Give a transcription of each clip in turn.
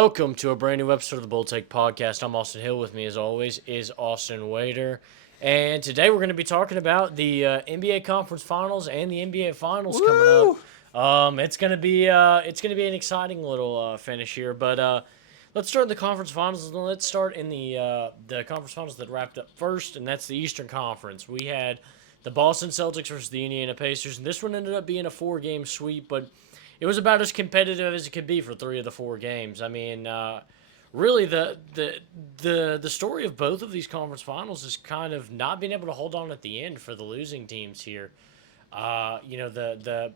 Welcome to a brand new episode of the Bull Take Podcast. I'm Austin Hill. With me, as always, is Austin Wader. And today we're going to be talking about the NBA Conference Finals and the NBA Finals coming up. Woo! It's gonna be an exciting little finish here. But let's start in the Conference Finals. And let's start in the Conference Finals that wrapped up first, and that's the Eastern Conference. We had the Boston Celtics versus the Indiana Pacers, and this one ended up being a 4-game sweep, but it was about as competitive as it could be for 3 of the 4 games. I mean, really, the story of both of these conference finals is kind of not being able to hold on at the end for the losing teams here. The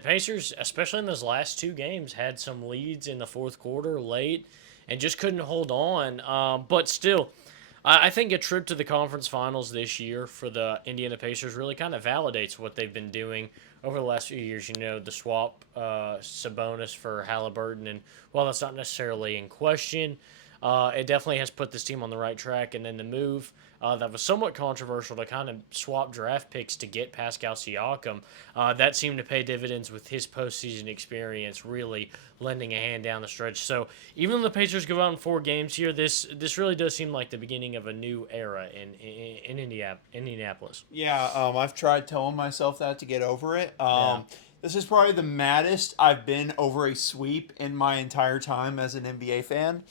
Pacers, especially in those last 2 games, had some leads in the fourth quarter late and just couldn't hold on. But still, I think a trip to the conference finals this year for the Indiana Pacers really kind of validates what they've been doing over the last few years. You know, the swap Sabonis for Halliburton, and while that's not necessarily in question, it definitely has put this team on the right track. And then the move that was somewhat controversial to kind of swap draft picks to get Pascal Siakam, that seemed to pay dividends with his postseason experience really lending a hand down the stretch. So even though the Pacers go out in 4 games here, this really does seem like the beginning of a new era in Indianapolis. Yeah, I've tried telling myself that to get over it. Yeah. This is probably the maddest I've been over a sweep in my entire time as an NBA fan.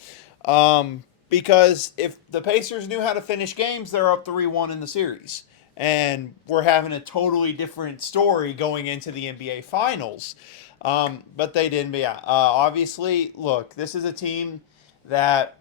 Because if the Pacers knew how to finish games, they're up 3-1 in the series. And we're having a totally different story going into the NBA Finals. But they didn't. But yeah, obviously, look, this is a team that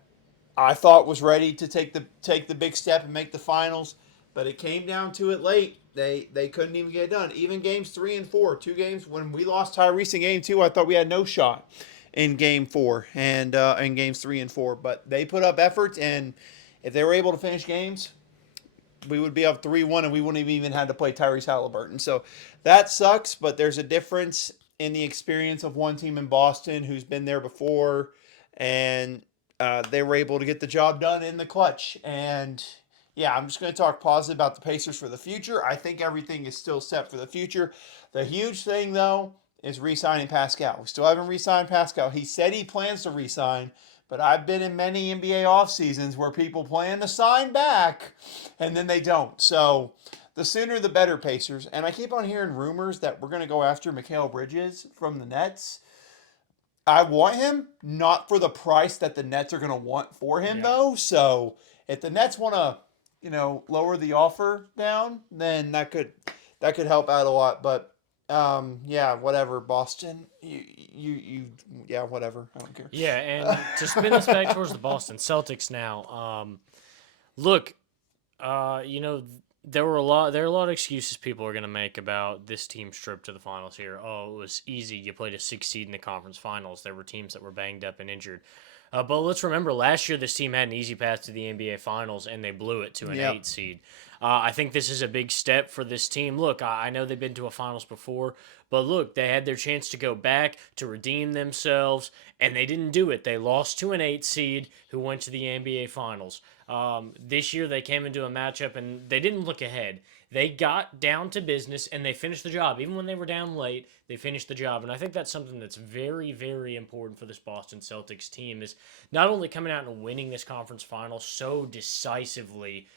I thought was ready to take the big step and make the finals, but it came down to it late. They couldn't even get it done. Even games 3 and 4, 2 games when we lost Tyrese in game 2, I thought we had no shot in game 4 and in games 3 and 4. But they put up efforts, and if they were able to finish games, we would be up 3-1, and we wouldn't have even had to play Tyrese Halliburton. So that sucks, but there's a difference in the experience of one team in Boston who's been there before, and they were able to get the job done in the clutch. And yeah, I'm just going to talk positive about the Pacers for the future. I think everything is still set for the future. The huge thing, though, is re-signing Pascal. We still haven't re-signed Pascal. He said he plans to re-sign, but I've been in many NBA off seasons where people plan to sign back, and then they don't. So the sooner the better, Pacers. And I keep on hearing rumors that we're going to go after Mikal Bridges from the Nets. I want him, not for the price that the Nets are going to want for him, Yeah. though. So if the Nets want to, lower the offer down, then that could help out a lot. But yeah, whatever, Boston. Yeah, whatever. I don't care. Yeah, and to spin us back towards the Boston Celtics now, look, there are a lot of excuses people are going to make about this team's trip to the finals here. Oh, it was easy. You played a 6 seed in the conference finals. There were teams that were banged up and injured. But let's remember, last year this team had an easy path to the NBA Finals, and they blew it to an Yep. 8 seed. I think this is a big step for this team. Look, I know they've been to a Finals before, but look, they had their chance to go back, to redeem themselves, and they didn't do it. They lost to an 8 seed who went to the NBA Finals. This year they came into a matchup, and they didn't look ahead. They got down to business, and they finished the job. Even when they were down late, they finished the job. And I think that's something that's very, very important for this Boston Celtics team, is not only coming out and winning this conference final so decisively,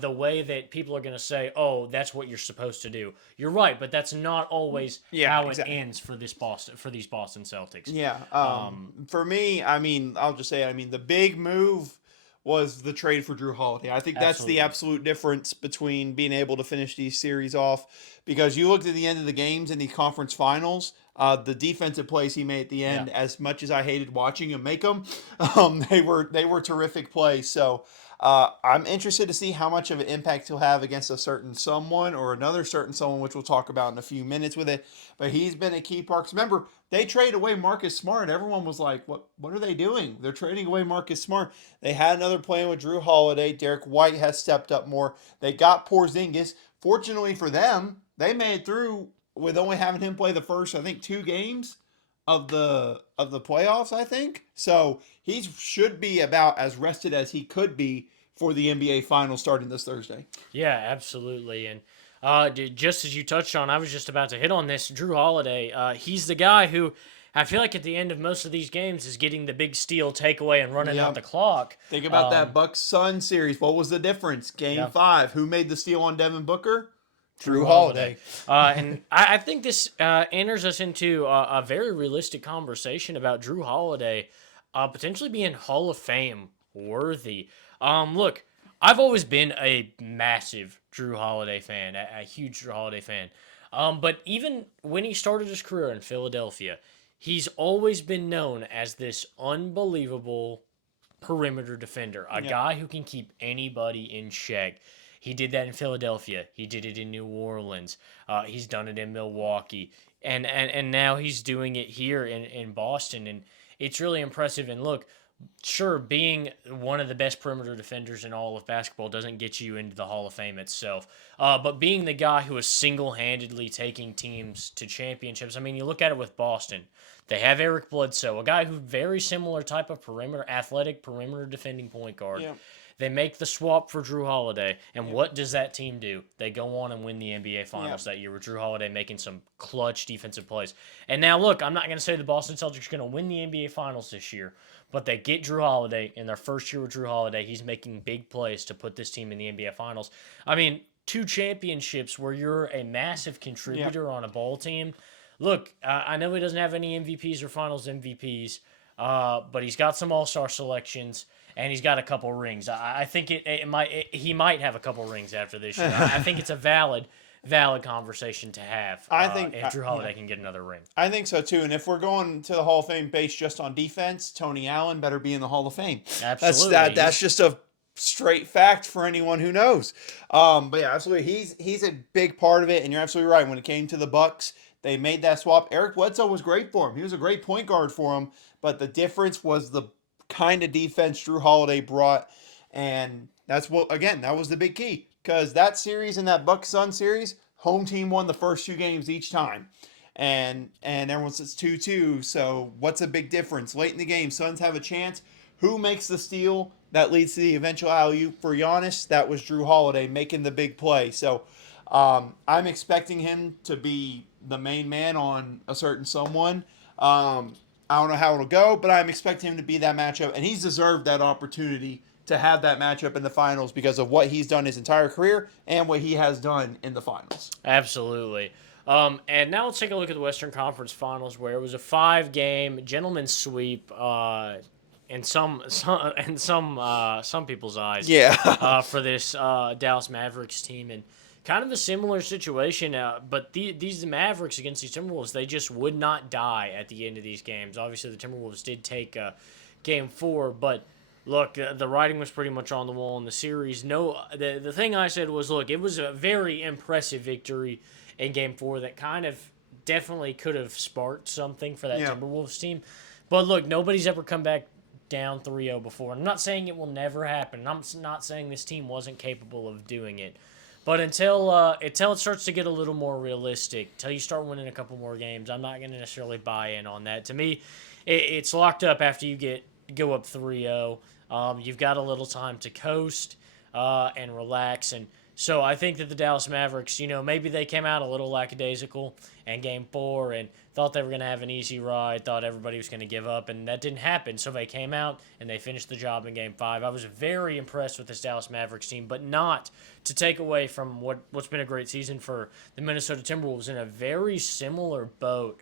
the way that people are going to say, oh, that's what you're supposed to do. You're right, but that's not always Yeah, how exactly. it ends for these Boston Celtics. Yeah. For me, I'll just say, the big move was the trade for Drew Holiday. I think that's Absolutely. the absolute difference between being able to finish these series off. Because you looked at the end of the games in the conference finals, the defensive plays he made at the end, Yeah. as much as I hated watching him make them, they were terrific plays. So I'm interested to see how much of an impact he'll have against a certain someone or another certain someone, which we'll talk about in a few minutes with it. But he's been a key part. 'Cause remember, they traded away Marcus Smart. Everyone was like, what are they doing? They're trading away Marcus Smart. They had another plan with Drew Holiday. Derek White has stepped up more. They got Porzingis. Fortunately for them, they made it through with only having him play the first, I think, 2 games of the playoffs, I think. So he should be about as rested as he could be for the NBA Finals starting this Thursday. Yeah, absolutely. And just as you touched on, I was just about to hit on this. Drew Holiday, he's the guy who I feel like at the end of most of these games is getting the big steal takeaway and running out Yep. the clock. Think about that Bucks Sun series. What was the difference? Game Yeah. 5. Who made the steal on Devin Booker? Drew Holiday. Holiday. And I think this enters us into a very realistic conversation about Drew Holiday potentially being Hall of Fame worthy. Look, I've always been a massive Drew Holiday fan, a huge Drew Holiday fan. But even when he started his career in Philadelphia, he's always been known as this unbelievable perimeter defender, a guy who can keep anybody in check. He did that in Philadelphia. He did it in New Orleans. He's done it in Milwaukee, and now he's doing it here in Boston, and it's really impressive. And look, sure, being one of the best perimeter defenders in all of basketball doesn't get you into the Hall of Fame itself. But being the guy who is single-handedly taking teams to championships, I mean, you look at it with Boston. They have Eric Bledsoe, a guy who very similar type of athletic perimeter defending point guard. Yeah. They make the swap for Drew Holiday, and what does that team do? They go on and win the NBA Finals that year with Drew Holiday making some clutch defensive plays. And now, look, I'm not going to say the Boston Celtics are going to win the NBA Finals this year, but they get Drew Holiday in their first year with Drew Holiday. He's making big plays to put this team in the NBA Finals. I mean, 2 championships where you're a massive contributor on a ball team. Look, I know he doesn't have any MVPs or Finals MVPs, but he's got some All-Star selections. And he's got a couple rings. I think he might have a couple rings after this year. I think it's a valid conversation to have. I think if Drew Holiday can get another ring. I think so too. And if we're going to the Hall of Fame based just on defense, Tony Allen better be in the Hall of Fame. Absolutely. That's just a straight fact for anyone who knows. But yeah, absolutely. He's a big part of it, and you're absolutely right. When it came to the Bucks, they made that swap. Eric Bledsoe was great for him. He was a great point guard for him, but the difference was the kind of defense Drew Holiday brought, and that was the big key, because that series and that Bucks Sun series, home team won the first 2 games each time, and everyone says 2-2. So what's a big difference late in the game? Suns have a chance. Who makes the steal that leads to the eventual alley-oop for Giannis? That was Drew Holiday making the big play. So I'm expecting him to be the main man on a certain someone. I don't know how it'll go, but I'm expecting him to be that matchup, and he's deserved that opportunity to have that matchup in the finals because of what he's done his entire career and what he has done in the finals. Absolutely. And now let's take a look at the Western Conference Finals, where it was a 5-game gentleman's sweep in some people's eyes. Yeah. For this Dallas Mavericks team, and kind of a similar situation, but these Mavericks against these Timberwolves, they just would not die at the end of these games. Obviously, the Timberwolves did take Game 4, but look, the writing was pretty much on the wall in the series. The thing I said was, look, it was a very impressive victory in Game 4 that kind of definitely could have sparked something for that Timberwolves team. But look, nobody's ever come back down 3-0 before. I'm not saying it will never happen. I'm not saying this team wasn't capable of doing it. But until it starts to get a little more realistic, until you start winning a couple more games, I'm not going to necessarily buy in on that. To me, it's locked up after you go up 3-0. You've got a little time to coast and relax. And so I think that the Dallas Mavericks, maybe they came out a little lackadaisical in Game 4 and thought they were going to have an easy ride, thought everybody was going to give up, and that didn't happen. So they came out and they finished the job in Game 5. I was very impressed with this Dallas Mavericks team, but not to take away from what's been a great season for the Minnesota Timberwolves, in a very similar boat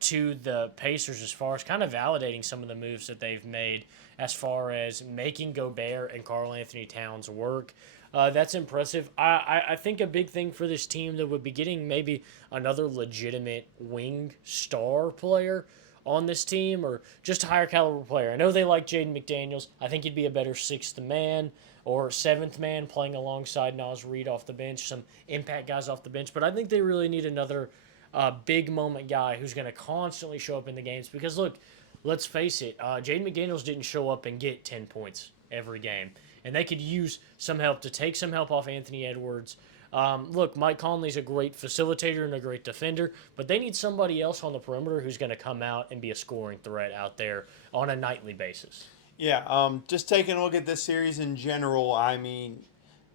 to the Pacers as far as kind of validating some of the moves that they've made as far as making Gobert and Karl Anthony Towns work. That's impressive. I think a big thing for this team that would be getting maybe another legitimate wing star player on this team, or just a higher caliber player. I know they like Jaden McDaniels. I think he'd be a better 6th man or 7th man playing alongside Naz Reid off the bench, some impact guys off the bench. But I think they really need another big moment guy who's going to constantly show up in the games. Because, look, let's face it, Jaden McDaniels didn't show up and get 10 points every game. And they could use some help to take some help off Anthony Edwards. Look, Mike Conley's a great facilitator and a great defender, but they need somebody else on the perimeter who's going to come out and be a scoring threat out there on a nightly basis. Yeah, just taking a look at this series in general, I mean,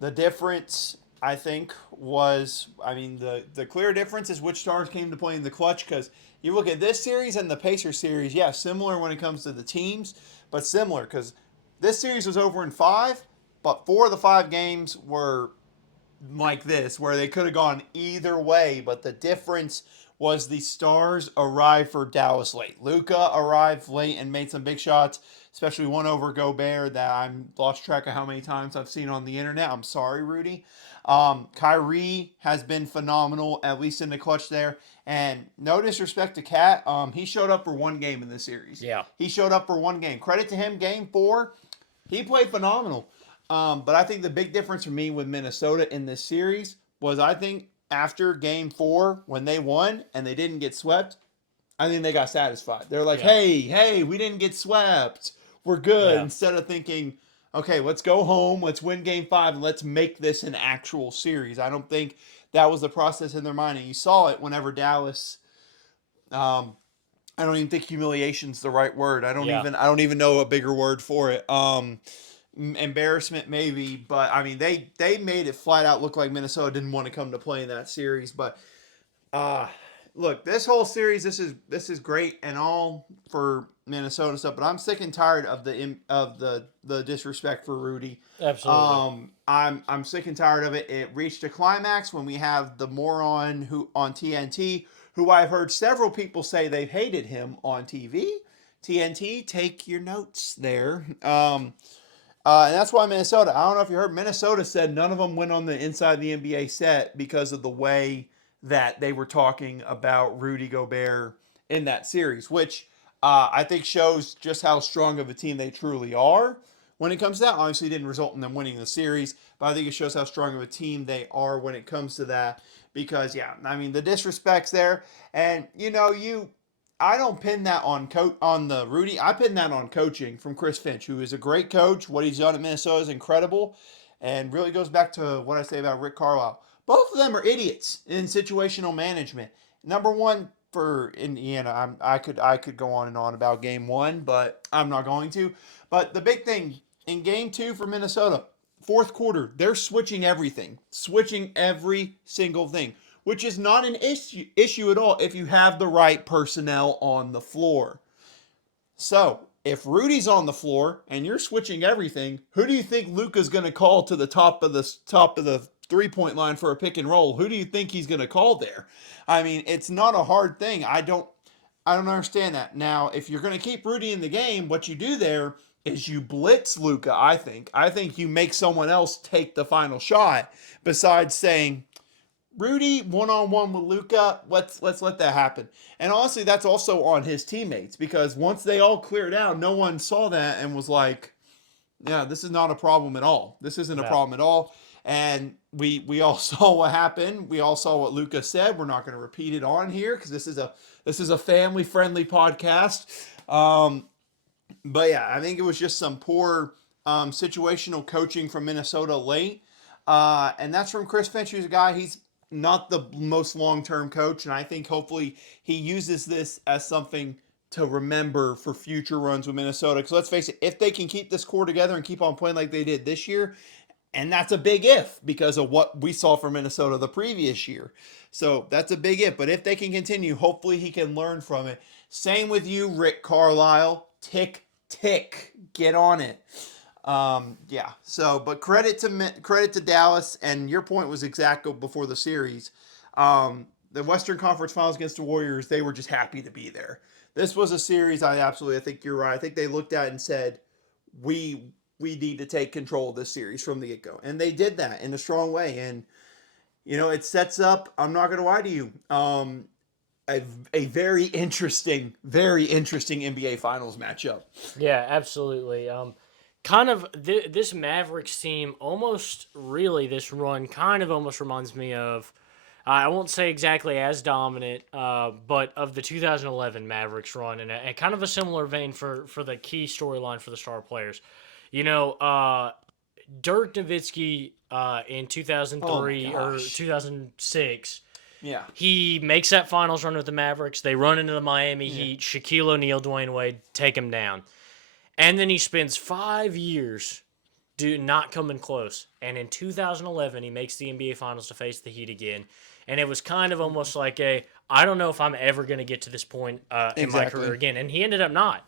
the difference I think was, the clear difference is which stars came to play in the clutch. Because you look at this series and the Pacers series, yeah, similar when it comes to the teams, but similar because this series was over in 5, but 4 of the 5 games were like this, where they could have gone either way, but the difference was the stars arrived for Dallas late. Luka arrived late and made some big shots, especially one over Gobert that I'm lost track of how many times I've seen on the internet. I'm sorry, Rudy. Kyrie has been phenomenal, at least in the clutch there. And no disrespect to Cat, he showed up for one game in this series. Yeah. He showed up for one game. Credit to him, game 4, he played phenomenal. But I think the big difference for me with Minnesota in this series was I think after game 4, when they won and they didn't get swept, I think they got satisfied. They're like, Yeah. hey, we didn't get swept. We're good. Yeah. Instead of thinking, okay, let's go home, let's win game 5, and let's make this an actual series. I don't think that was the process in their mind. And you saw it whenever Dallas, I don't even think humiliation's the right word. Yeah. I don't even know a bigger word for it. Embarrassment maybe, but I mean they made it flat out look like Minnesota didn't want to come to play in that series. But look, this whole series, this is great and all for Minnesota stuff, but I'm sick and tired of the disrespect for Rudy. Absolutely. I'm sick and tired of it. It reached a climax when we have the moron who on TNT, who I've heard several people say they've hated him on TV. TNT, take your notes there. And that's why Minnesota, I don't know if you heard, Minnesota said none of them went on the Inside the NBA set because of the way that they were talking about Rudy Gobert in that series, which I think shows just how strong of a team they truly are when it comes to that. Obviously, it didn't result in them winning the series, but I think it shows how strong of a team they are when it comes to that. Because, yeah, I mean, the disrespect's there. And, I don't pin that on the Rudy. I pin that on coaching from Chris Finch, who is a great coach. What he's done at Minnesota is incredible, and really goes back to what I say about Rick Carlisle. Both of them are idiots in situational management. Number one for Indiana, I could go on and on about Game 1, but I'm not going to. But the big thing in Game 2 for Minnesota, fourth quarter, they're switching everything, switching every single thing, which is not an issue at all if you have the right personnel on the floor. So, if Rudy's on the floor and you're switching everything, who do you think Luka's going to call to the top of the three-point line for a pick and roll? Who do you think he's going to call there? I mean, it's not a hard thing. I don't understand that. Now, if you're going to keep Rudy in the game, what you do there is you blitz Luka, I think. I think you make someone else take the final shot besides saying, Rudy one-on-one with Luka, let's let that happen. And honestly, that's also on his teammates, because once they all cleared out, no one saw that and was like, yeah, this is not a problem at all. This isn't a Yeah. problem at all. And we all saw what happened. We all saw what Luka said. We're not going to repeat it on here because this is a family-friendly podcast. But yeah, I think it was just some poor situational coaching from Minnesota late. And that's from Chris Finch, who's a guy, he's not the most long-term coach, and I think hopefully he uses this as something to remember for future runs with Minnesota. Because let's face it, if they can keep this core together and keep on playing like they did this year, and that's a big if because of what we saw from Minnesota the previous year. So that's a big if. But if they can continue, hopefully he can learn from it. Same with you, Rick Carlisle. Tick, tick. Get on it. Yeah. So, but credit to Dallas, and your point was exact before the series. The Western Conference Finals against the Warriors, they were just happy to be there. This was a series I think you're right. I think they looked at it and said, we need to take control of this series from the get-go. And they did that in a strong way. And, it sets up, I'm not going to lie to you, a very interesting NBA Finals matchup. Yeah, absolutely. Kind of this Mavericks team this run kind of almost reminds me of, I won't say exactly as dominant, but of the 2011 Mavericks run, and kind of a similar vein for the key storyline for the star players. Dirk Nowitzki in 2003 or 2006. Yeah. He makes that finals run with the Mavericks. They run into the Miami Heat. Shaquille O'Neal, Dwayne Wade take him down. And then he spends 5 years not coming close. And in 2011, he makes the NBA Finals to face the Heat again. And it was kind of almost like I don't know if I'm ever going to get to this point in my career again. And he ended up not.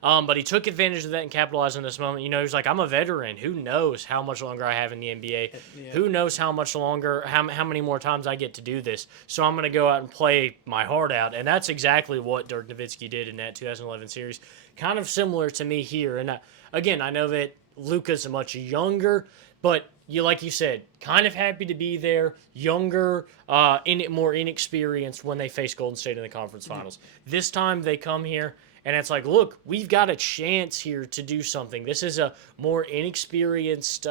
But he took advantage of that and capitalized on this moment. He's like, I'm a veteran. Who knows how much longer I have in the NBA? Yeah. Who knows how much longer, how many more times I get to do this? So I'm going to go out and play my heart out. And that's exactly what Dirk Nowitzki did in that 2011 series. Kind of similar to me here. And again, I know that Luka's much younger, but like you said, kind of happy to be there, younger, more inexperienced when they face Golden State in the conference finals. This time they come here, and it's like, look, we've got a chance here to do something. This is a more inexperienced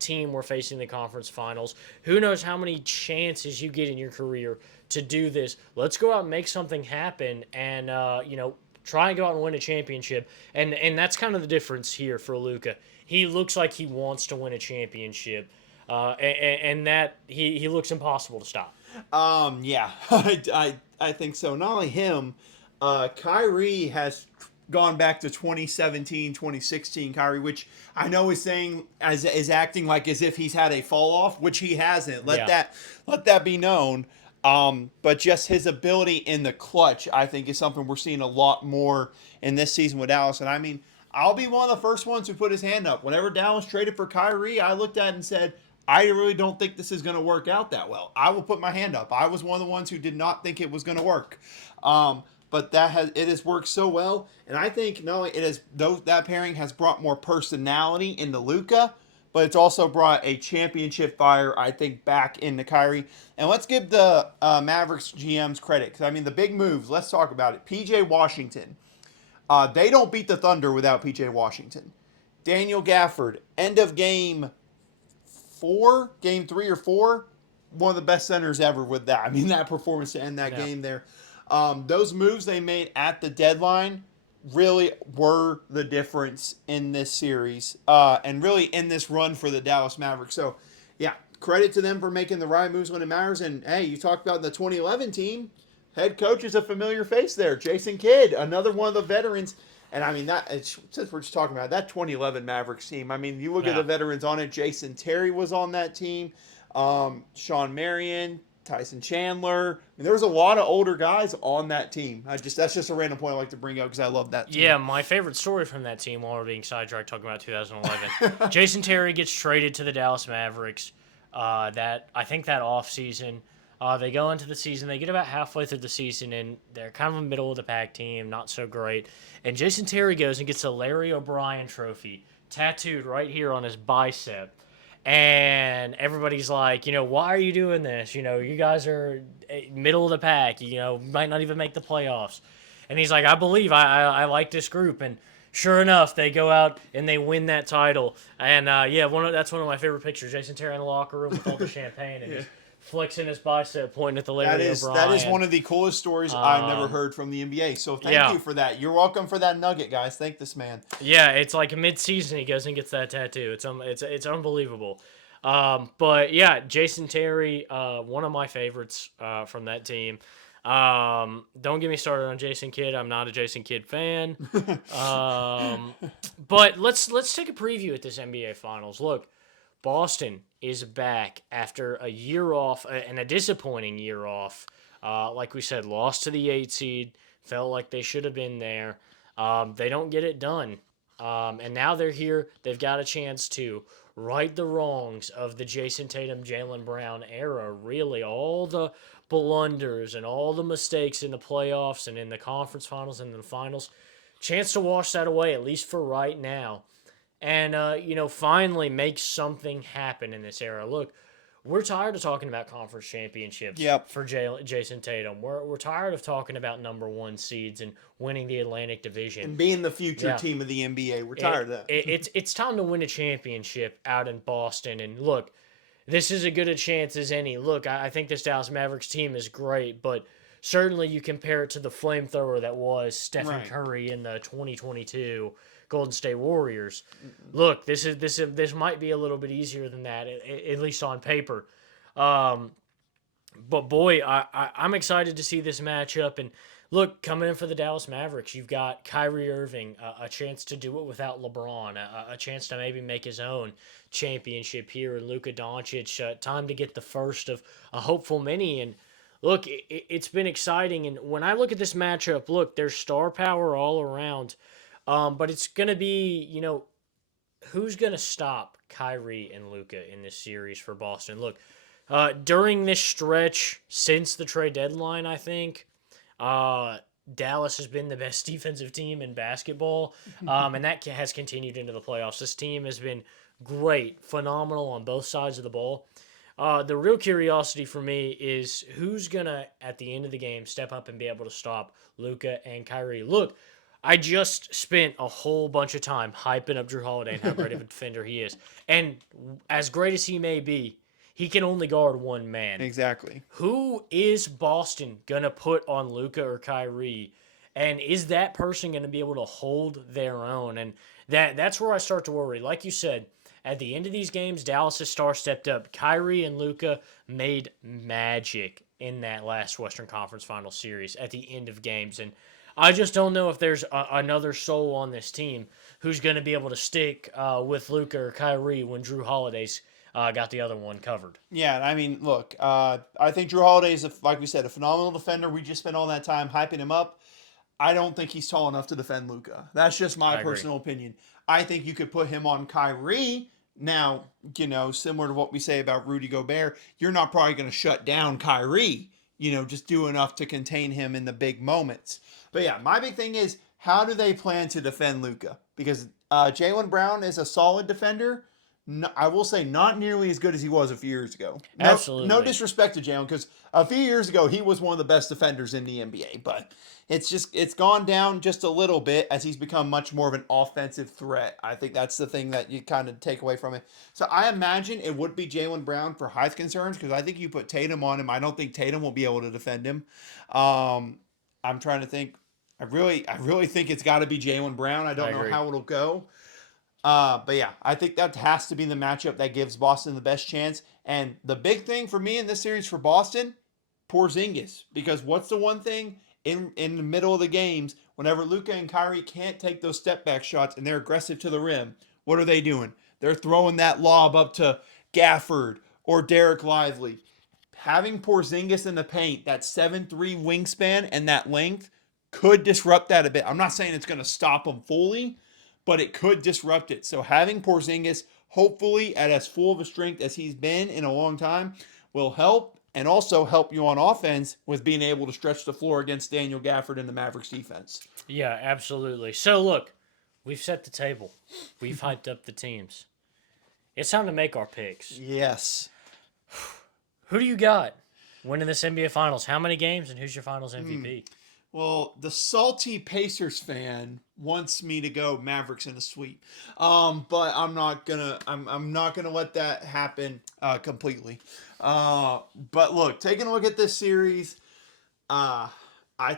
team we're facing in the conference finals. Who knows how many chances you get in your career to do this. Let's go out and make something happen and, try and go out and win a championship. And that's kind of the difference here for Luka. He looks like he wants to win a championship, and that he looks impossible to stop. Yeah, I think so. Not only him, Kyrie has gone back to 2017, 2016 Kyrie, which I know is saying is acting like as if he's had a fall off, which he hasn't. Let that be known. But just his ability in the clutch, I think, is something we're seeing a lot more in this season with Dallas. And I mean, I'll be one of the first ones who put his hand up. Whenever Dallas traded for Kyrie, I looked at it and said, I really don't think this is going to work out that well. I will put my hand up. I was one of the ones who did not think it was going to work. But it has worked so well. And I think not only that pairing has brought more personality into Luka, but it's also brought a championship fire, I think, back into Kyrie. And let's give the Mavericks GMs credit. Because, I mean, the big moves, let's talk about it. P.J. Washington. They don't beat the Thunder without P.J. Washington. Daniel Gafford, end of game 3 or 4, one of the best centers ever with that. I mean, that performance to end that game there. Those moves they made at the deadline really were the difference in this series and really in this run for the Dallas Mavericks. So, yeah, credit to them for making the right moves when it matters. And, hey, you talked about the 2011 team. Head coach is a familiar face there. Jason Kidd, another one of the veterans. And, I mean, since we're just talking about that 2011 Mavericks team, I mean, you look at the veterans on it. Jason Terry was on that team. Sean Marion, Tyson Chandler. I mean, there was a lot of older guys on that team. That's just a random point I like to bring up because I love that team. Yeah, my favorite story from that team, while we're being sidetracked talking about 2011, Jason Terry gets traded to the Dallas Mavericks. I think that offseason. They go into the season. They get about halfway through the season, and they're kind of a middle-of-the-pack team, not so great. And Jason Terry goes and gets a Larry O'Brien trophy tattooed right here on his bicep. And everybody's like, why are you doing this? You guys are middle of the pack. Might not even make the playoffs. And he's like, I believe I like this group. And sure enough, they go out and they win that title. And that's one of my favorite pictures. Jason Terry in the locker room with all the champagne and just flexing his bicep, pointing at the Larry O'Brien. That is one of the coolest stories I've never heard from the NBA. So thank you for that. You're welcome for that nugget, guys. Thank this man. Yeah, it's like mid-season he goes and gets that tattoo. It's unbelievable. But yeah, Jason Terry, one of my favorites from that team. Don't get me started on Jason Kidd. I'm not a Jason Kidd fan. But let's take a preview at this NBA Finals. Look, Boston is back after a year off, and a disappointing year off. Like we said, lost to the 8 seed. Felt like they should have been there. They don't get it done. And now they're here. They've got a chance to right the wrongs of the Jason Tatum, Jaylen Brown era. Really, all the blunders and all the mistakes in the playoffs and in the conference finals and the finals. Chance to wash that away, at least for right now. And, finally make something happen in this era. Look, we're tired of talking about conference championships for Jason Tatum. We're tired of talking about number 1 seeds and winning the Atlantic Division. And being the future team of the NBA. We're tired of that. It's time to win a championship out in Boston. And, look, this is as good a chance as any. Look, I think this Dallas Mavericks team is great, but certainly you compare it to the flamethrower that was Stephen Curry in the 2022 Golden State Warriors. Look, this might be a little bit easier than that, at least on paper. But boy, I'm excited to see this matchup. And look, coming in for the Dallas Mavericks, you've got Kyrie Irving, a chance to do it without LeBron, a chance to maybe make his own championship here, and Luka Doncic, time to get the first of a hopeful many. And look, it's been exciting. And when I look at this matchup, look, there's star power all around. But it's going to be, who's going to stop Kyrie and Luka in this series for Boston? Look, during this stretch since the trade deadline, I think Dallas has been the best defensive team in basketball, and that has continued into the playoffs. This team has been great, phenomenal on both sides of the ball. The real curiosity for me is who's gonna, at the end of the game, step up and be able to stop Luka and Kyrie. Look, I just spent a whole bunch of time hyping up Drew Holiday and how great of a defender he is, and as great as he may be, he can only guard one man. Exactly. Who is Boston gonna put on Luka or Kyrie? And is that person gonna be able to hold their own? And that's where I start to worry. Like you said, at the end of these games, Dallas' star stepped up. Kyrie and Luka made magic in that last Western Conference Final series at the end of games. And I just don't know if there's another soul on this team who's going to be able to stick with Luka or Kyrie when Drew Holiday's got the other one covered. Yeah, I mean, look, I think Drew Holiday is, like we said, a phenomenal defender. We just spent all that time hyping him up. I don't think he's tall enough to defend Luka. That's just my personal opinion. I think you could put him on Kyrie. Now, similar to what we say about Rudy Gobert, you're not probably going to shut down Kyrie, just do enough to contain him in the big moments. But yeah, my big thing is, how do they plan to defend Luka? Because Jaylen Brown is a solid defender. No, I will say not nearly as good as he was a few years ago. Absolutely. No disrespect to Jalen, because a few years ago he was one of the best defenders in the NBA, but it's gone down just a little bit as he's become much more of an offensive threat. I think that's the thing that you kind of take away from it. So I imagine it would be Jaylen Brown for height concerns, because I think you put Tatum on him, I don't think Tatum will be able to defend him. I'm trying to think. I really think it's got to be Jaylen Brown. I don't know how it'll go. But yeah, I think that has to be the matchup that gives Boston the best chance. And the big thing for me in this series for Boston, Porzingis. Because what's the one thing in the middle of the games, whenever Luka and Kyrie can't take those step back shots and they're aggressive to the rim, what are they doing? They're throwing that lob up to Gafford or Derek Lively. Having Porzingis in the paint, that 7'3" wingspan and that length could disrupt that a bit. I'm not saying it's going to stop them fully, but it could disrupt it. So having Porzingis, hopefully at as full of a strength as he's been in a long time, will help, and also help you on offense with being able to stretch the floor against Daniel Gafford and the Mavericks defense. Yeah, absolutely. So look, we've set the table. We've hyped up the teams. It's time to make our picks. Yes. Who do you got winning this NBA Finals? How many games, and who's your Finals MVP? Well, the salty Pacers fan wants me to go Mavericks in a sweep, but I'm not gonna. I'm not gonna let that happen completely. But look, taking a look at this series, I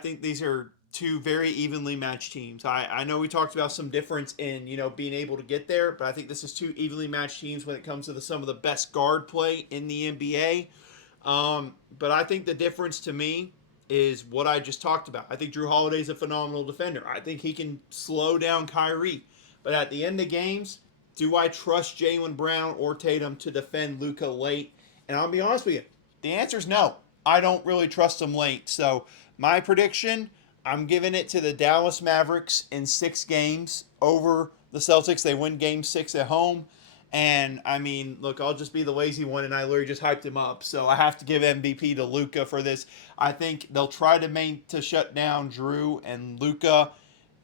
think these are two very evenly matched teams. I know we talked about some difference in being able to get there, but I think this is two evenly matched teams when it comes to some of the best guard play in the NBA. But I think the difference to me is what I just talked about. I think Drew Holiday's a phenomenal defender. I think he can slow down Kyrie. But at the end of games, do I trust Jaylen Brown or Tatum to defend Luka late? And I'll be honest with you, the answer is no. I don't really trust them late. So my prediction, I'm giving it to the Dallas Mavericks in 6 games over the Celtics. They win game 6 at home. And, I mean, look, I'll just be the lazy one, and I literally just hyped him up. So I have to give MVP to Luka for this. I think they'll try to shut down Drew, and Luka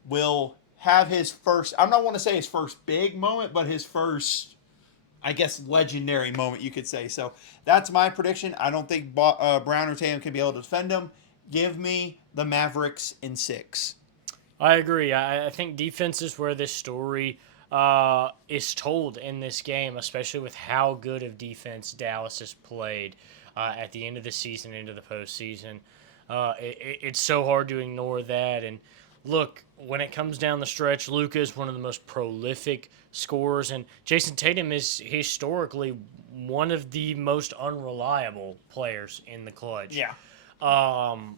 will have his first, I'm not want to say his first big moment, but his first, I guess, legendary moment, you could say. So that's my prediction. I don't think Brown or Tatum can be able to defend him. Give me the Mavericks in 6. I agree. I think defense is where this story is told in this game, especially with how good of defense Dallas has played at the end of the season into the postseason. It's so hard to ignore that. And look, when it comes down the stretch, Luka is one of the most prolific scorers, and Jason Tatum is historically one of the most unreliable players in the clutch. Yeah. Um,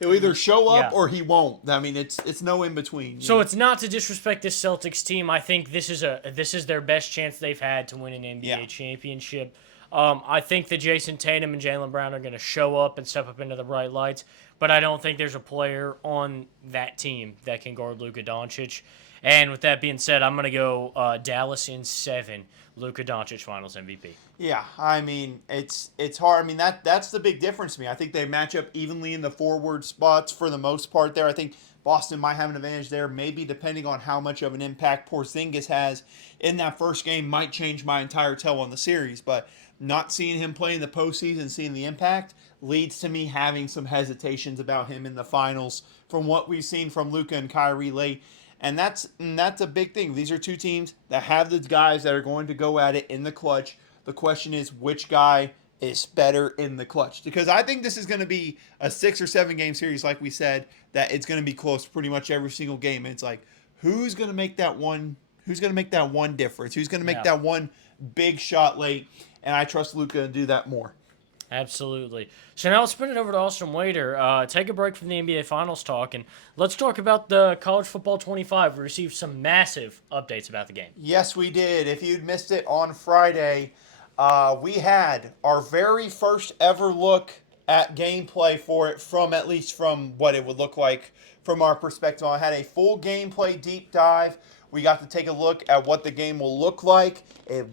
He'll either show up yeah. or he won't. I mean, it's no in between. So it's not to disrespect this Celtics team. I think this is their best chance they've had to win an NBA championship. I think that Jason Tatum and Jaylen Brown are going to show up and step up into the bright lights, but I don't think there's a player on that team that can guard Luka Doncic. And with that being said, I'm going to go Dallas in 7. Luka Doncic Finals MVP. Yeah, I mean it's hard. I mean that's the big difference to me. I think they match up evenly in the forward spots for the most part there. I think Boston might have an advantage there, maybe depending on how much of an impact Porzingis has in that first game might change my entire tell on the series. But not seeing him play in the postseason, seeing the impact, leads to me having some hesitations about him in the finals from what we've seen from Luka and Kyrie late. And that's a big thing. These are two teams that have the guys that are going to go at it in the clutch. The question is which guy is better in the clutch. Because I think this is going to be a 6 or 7 game series, like we said, that it's going to be close pretty much every single game. And it's like, who's going to make that one? Who's going to make that one difference? Who's going to make that one big shot late? And I trust Luka to do that more. Absolutely. So now let's spin it over to Austin Wader. Take a break from the NBA Finals talk, and let's talk about the College Football 25. We received some massive updates about the game. Yes, we did. If you'd missed it on Friday, we had our very first ever look at gameplay for it at least from what it would look like from our perspective. I had a full gameplay deep dive. We got to take a look at what the game will look like,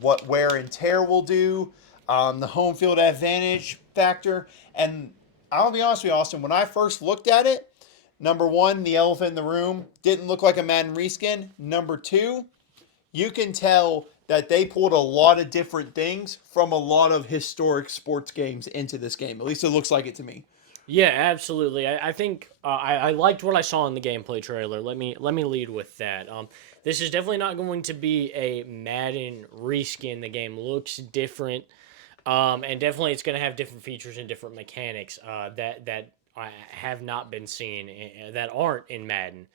what wear and tear will do, the home field advantage factor. And I'll be honest with you, Austin, when I first looked at it, number one, the elephant in the room didn't look like a Madden reskin. Number two, you can tell that they pulled a lot of different things from a lot of historic sports games into this game. At least it looks like it to me. Yeah, absolutely. I think I liked what I saw in the gameplay trailer. Let me lead with that. This is definitely not going to be a Madden reskin. The game looks different. And definitely it's going to have different features and different mechanics that I have not been seen that aren't in Madden.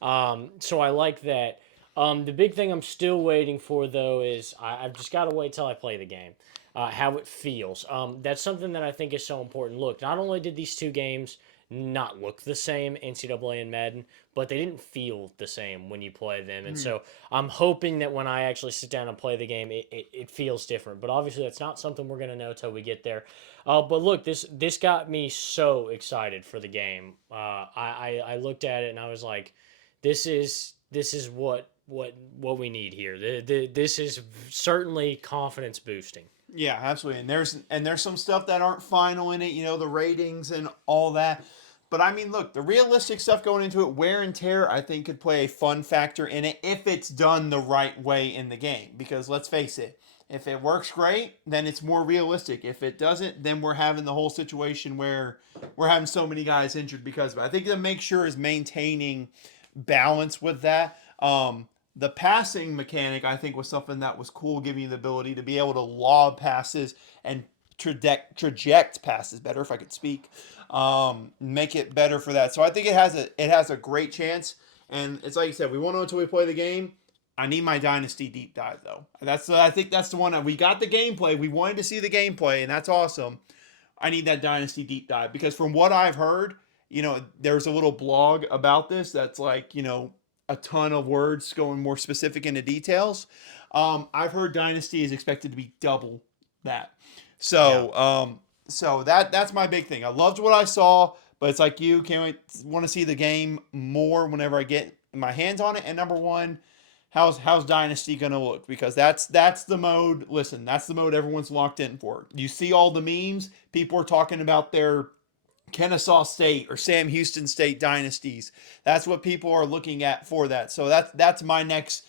So I like that. The big thing I'm still waiting for, though, is I've just got to wait till I play the game, how it feels. That's something that I think is so important. Look, not only did these two games not look the same, NCAA and Madden, but they didn't feel the same when you play them. And so I'm hoping that when I actually sit down and play the game, it feels different. But obviously that's not something we're going to know till we get there. But look, this got me so excited for the game. I looked at it and I was like, this is what we need here. This is certainly confidence boosting. Yeah, absolutely. And there's some stuff that aren't final in it, the ratings and all that. But I mean, look, the realistic stuff going into it, wear and tear, I think could play a fun factor in it if it's done the right way in the game. Because let's face it, if it works great, then it's more realistic. If it doesn't, then we're having the whole situation where we're having so many guys injured because of it. I think the make sure is maintaining balance with that. The passing mechanic, I think, was something that was cool, giving you the ability to be able to lob passes and traject passes better, if I could speak. Make it better for that. So I think it has a great chance. And it's like you said, we won't know until we play the game. I need my Dynasty deep dive, though. I think that's the one. We got the gameplay. We wanted to see the gameplay, and that's awesome. I need that Dynasty deep dive because from what I've heard, there's a little blog about this that's like, a ton of words going more specific into details. I've heard Dynasty is expected to be double that. So that's my big thing. I loved what I saw, but it's like you want to see the game more whenever I get my hands on it. And number one, how's Dynasty gonna look? Because that's the mode. Listen, that's the mode everyone's locked in for. You see all the memes. People are talking about their Kennesaw State or Sam Houston State dynasties. That's what people are looking at for that. So that's my next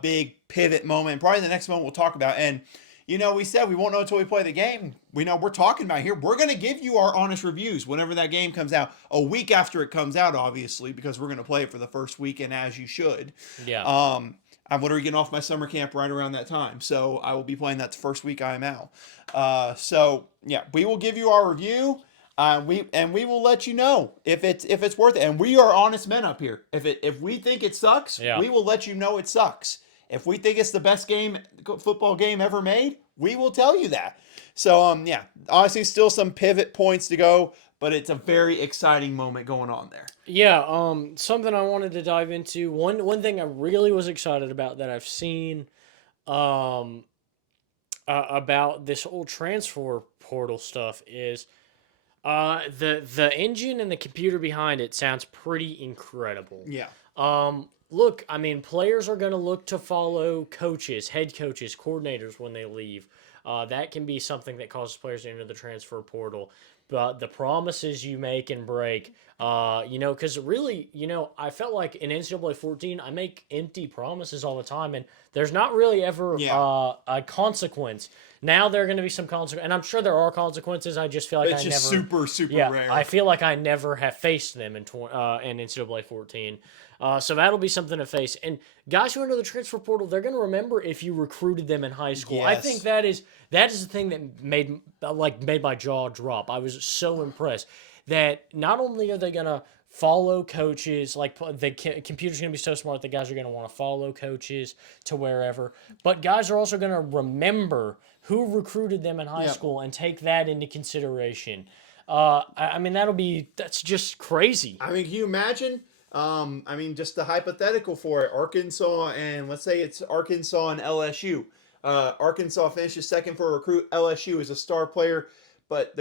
big pivot moment. Probably the next moment we'll talk about. And we said we won't know until we play the game. We know we're talking about here. We're going to give you our honest reviews whenever that game comes out. A week after it comes out, obviously, because we're going to play it for the first weekend, as you should. Yeah. I'm literally getting off my summer camp right around that time. So I will be playing that the first week I'm out. So, yeah, we will give you our review. We will let you know if it's worth it. And we are honest men up here. If we think it sucks, Yeah. we will let you know it sucks. If we think it's the best football game ever made, we will tell you that. So yeah, honestly, still some pivot points to go, but it's a very exciting moment going on there. Yeah, something I wanted to dive into. One thing I really was excited about that I've seen um about this whole transfer portal stuff is the engine and the computer behind it sounds pretty incredible. Yeah. Look, I mean, players are going to look to follow coaches, head coaches, coordinators when they leave. That can be something that causes players to enter the transfer portal. But the promises you make and break, because really, I felt like in NCAA 14, I make empty promises all the time, and there's not really ever a consequence. Now there are going to be some consequences, and I'm sure there are consequences. I just feel like It's just super rare. I feel like I never have faced them in NCAA 14. So that'll be something to face. And guys who enter the transfer portal, they're going to remember if you recruited them in high school. Yes. I think that is the thing that made my jaw drop. I was so impressed that not only are they going to follow coaches, like the computer's going to be so smart that guys are going to want to follow coaches to wherever, but guys are also going to remember who recruited them in high school and take that into consideration. I mean, that's just crazy. I mean, can you imagine? Just the hypothetical for it. Arkansas and let's say it's Arkansas and LSU. Arkansas finishes second for a recruit. LSU is a star player, but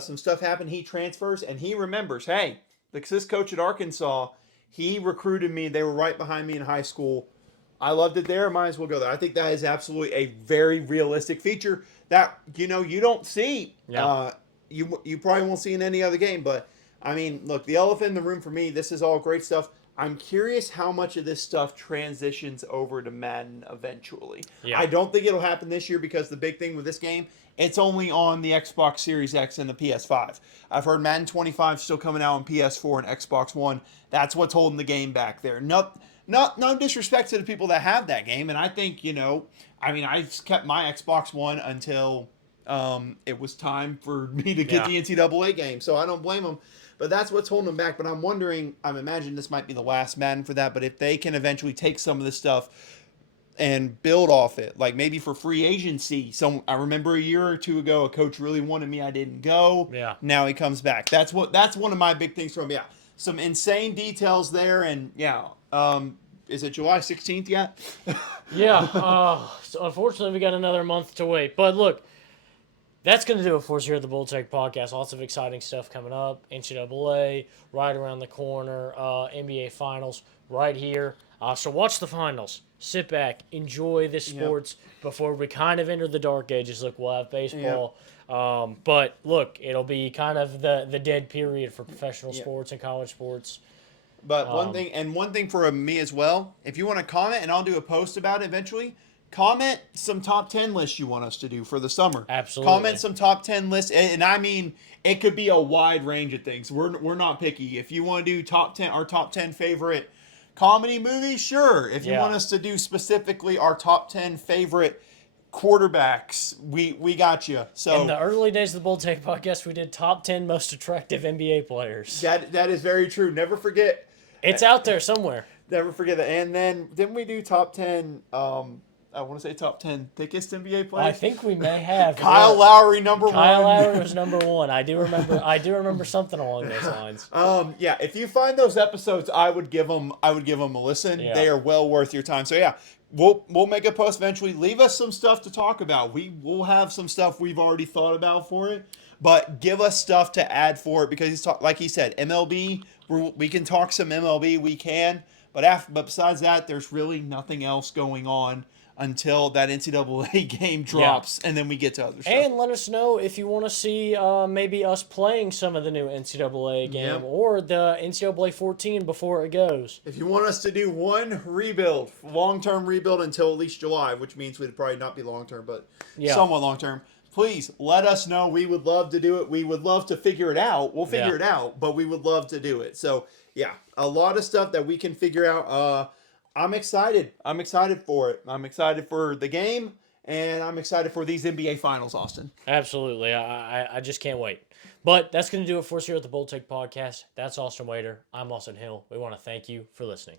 some stuff happened. He transfers and he remembers, hey, this coach at Arkansas, he recruited me. They were right behind me in high school. I loved it there. Might as well go there. I think that is absolutely a very realistic feature that you don't see. Yeah. You probably won't see in any other game, but. I mean, look, the elephant in the room for me, this is all great stuff. I'm curious how much of this stuff transitions over to Madden eventually. Yeah. I don't think it'll happen this year because the big thing with this game, it's only on the Xbox Series X and the PS5. I've heard Madden 25 still coming out on PS4 and Xbox One. That's what's holding the game back there. No disrespect to the people that have that game, and I think, I've kept my Xbox One until it was time for me to get the NCAA game, so I don't blame them. But that's what's holding them back. But I'm wondering, I'm imagining this might be the last Madden for that, but if they can eventually take some of this stuff and build off it, like maybe for free agency. I remember a year or two ago, a coach really wanted me, I didn't go. Yeah. Now he comes back. That's one of my big things from him. Yeah. Some insane details there, and is it July 16th yet? Yeah. So unfortunately, we got another month to wait. But look, that's going to do it for us here at the Bull Tech Podcast. Lots of exciting stuff coming up. NCAA right around the corner. NBA Finals right here. So watch the finals. Sit back. Enjoy the sports before we kind of enter the dark ages. Look, we'll have baseball. But look, it'll be kind of the dead period for professional sports and college sports. But one thing for me as well, if you want to comment, and I'll do a post about it eventually, comment some top 10 lists you want us to do for the summer. Absolutely. Comment some top 10 lists, and I mean, it could be a wide range of things. We're not picky. If you want to do our top 10 favorite comedy movies, sure. If you want us to do specifically our top 10 favorite quarterbacks, we got you. So in the early days of the Bull Tech Podcast, we did top 10 most attractive NBA players. That is very true. Never forget. It's out there somewhere. Never forget that. And then didn't we do top 10? I want to say top 10 thickest NBA players. I think we may have. Kyle Lowry number one. Kyle Lowry was number one. I do remember something along those lines. If you find those episodes, I would give them a listen. Yeah. They are well worth your time. So yeah, we'll make a post eventually. Leave us some stuff to talk about. We'll have some stuff we've already thought about for it, but give us stuff to add for it because like he said, MLB. We can talk some MLB. We can, but besides that, there's really nothing else going on until that NCAA game drops, and then we get to other stuff. And let us know if you want to see maybe us playing some of the new NCAA game or the NCAA 14 before it goes. If you want us to do one rebuild, long-term rebuild until at least July, which means we'd probably not be long-term, but somewhat long-term, please let us know. We would love to do it. We would love to figure it out. We'll figure it out, but we would love to do it. So, a lot of stuff that we can figure out. I'm excited. I'm excited for it. I'm excited for the game, and I'm excited for these NBA Finals, Austin. Absolutely. I just can't wait. But that's going to do it for us here at the Bold Take Podcast. That's Austin Wader. I'm Austin Hill. We want to thank you for listening.